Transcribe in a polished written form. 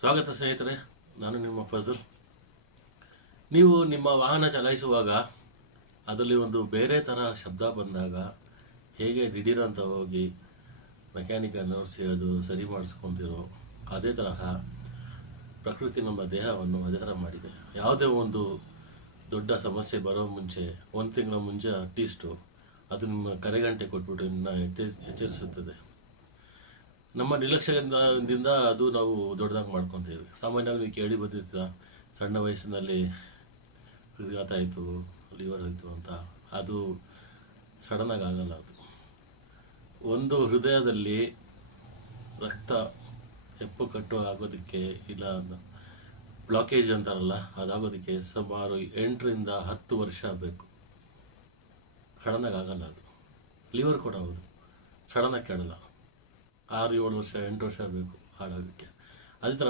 ಸ್ವಾಗತ ಸ್ನೇಹಿತರೆ, ನಾನು ನಿಮ್ಮ ಫಜಲ್. ನೀವು ನಿಮ್ಮ ವಾಹನ ಚಲಾಯಿಸುವಾಗ ಅದರಲ್ಲಿ ಒಂದು ಬೇರೆ ಥರ ಶಬ್ದ ಬಂದಾಗ ಹೇಗೆ ದಿಢೀರಂತ ಹೋಗಿ ಮೆಕ್ಯಾನಿಕನ್ನು ನೋಡಿಸಿ ಅದು ಸರಿ ಮಾಡಿಸ್ಕೊತಿರೋ ಅದೇ ತರಹ ಪ್ರಕೃತಿ ನಮ್ಮ ದೇಹವನ್ನು ಅದೇ ಥರ ಮಾಡಿದೆ. ಯಾವುದೇ ಒಂದು ದೊಡ್ಡ ಸಮಸ್ಯೆ ಬರೋ ಮುಂಚೆ 1 ತಿಂಗಳ ಮುಂಚೆ ಅಟ್ಲೀಸ್ಟು ಅದು ನಿಮ್ಮ ಕರೆಗಂಟೆ ಕೊಟ್ಬಿಟ್ಟು ನಿನ್ನ ಎಚ್ಚರಿಸುತ್ತದೆ. ನಮ್ಮ ನಿರ್ಲಕ್ಷ್ಯದಿಂದ ಅದು ನಾವು ದೊಡ್ಡದಾಗಿ ಮಾಡ್ಕೊತೀವಿ. ಸಾಮಾನ್ಯವಾಗಿ ನೀವು ಕೇಳಿ ಬಂದಿರ್ತೀರ, ಸಣ್ಣ ವಯಸ್ಸಿನಲ್ಲಿ ಹೃದಯಾಘಾತ ಆಯಿತು, ಲಿವರ್ ಹೋಯಿತು ಅಂತ. ಅದು ಸಡನ್ನಾಗಿ ಆಗಲ್ಲ. ಅದು ಒಂದು ಹೃದಯದಲ್ಲಿ ರಕ್ತ ಹೆಪ್ಪುಕಟ್ಟು ಆಗೋದಕ್ಕೆ, ಇಲ್ಲ ಬ್ಲಾಕೇಜ್ ಅಂತಾರಲ್ಲ, ಅದಾಗೋದಕ್ಕೆ ಸುಮಾರು 8 ರಿಂದ 10 ವರ್ಷ ಬೇಕು. ಸಡನ್ನಾಗಿ ಆಗಲ್ಲ. ಅದು ಲಿವರ್ ಕೂಡ ಹೌದು, ಸಡನ್ನಾಗಿ ಕೆಡಲ್ಲ. 6-7 ವರ್ಷ 8 ವರ್ಷ ಬೇಕು ಹಾಳಾಗೋಕ್ಕೆ. ಅದೇ ಥರ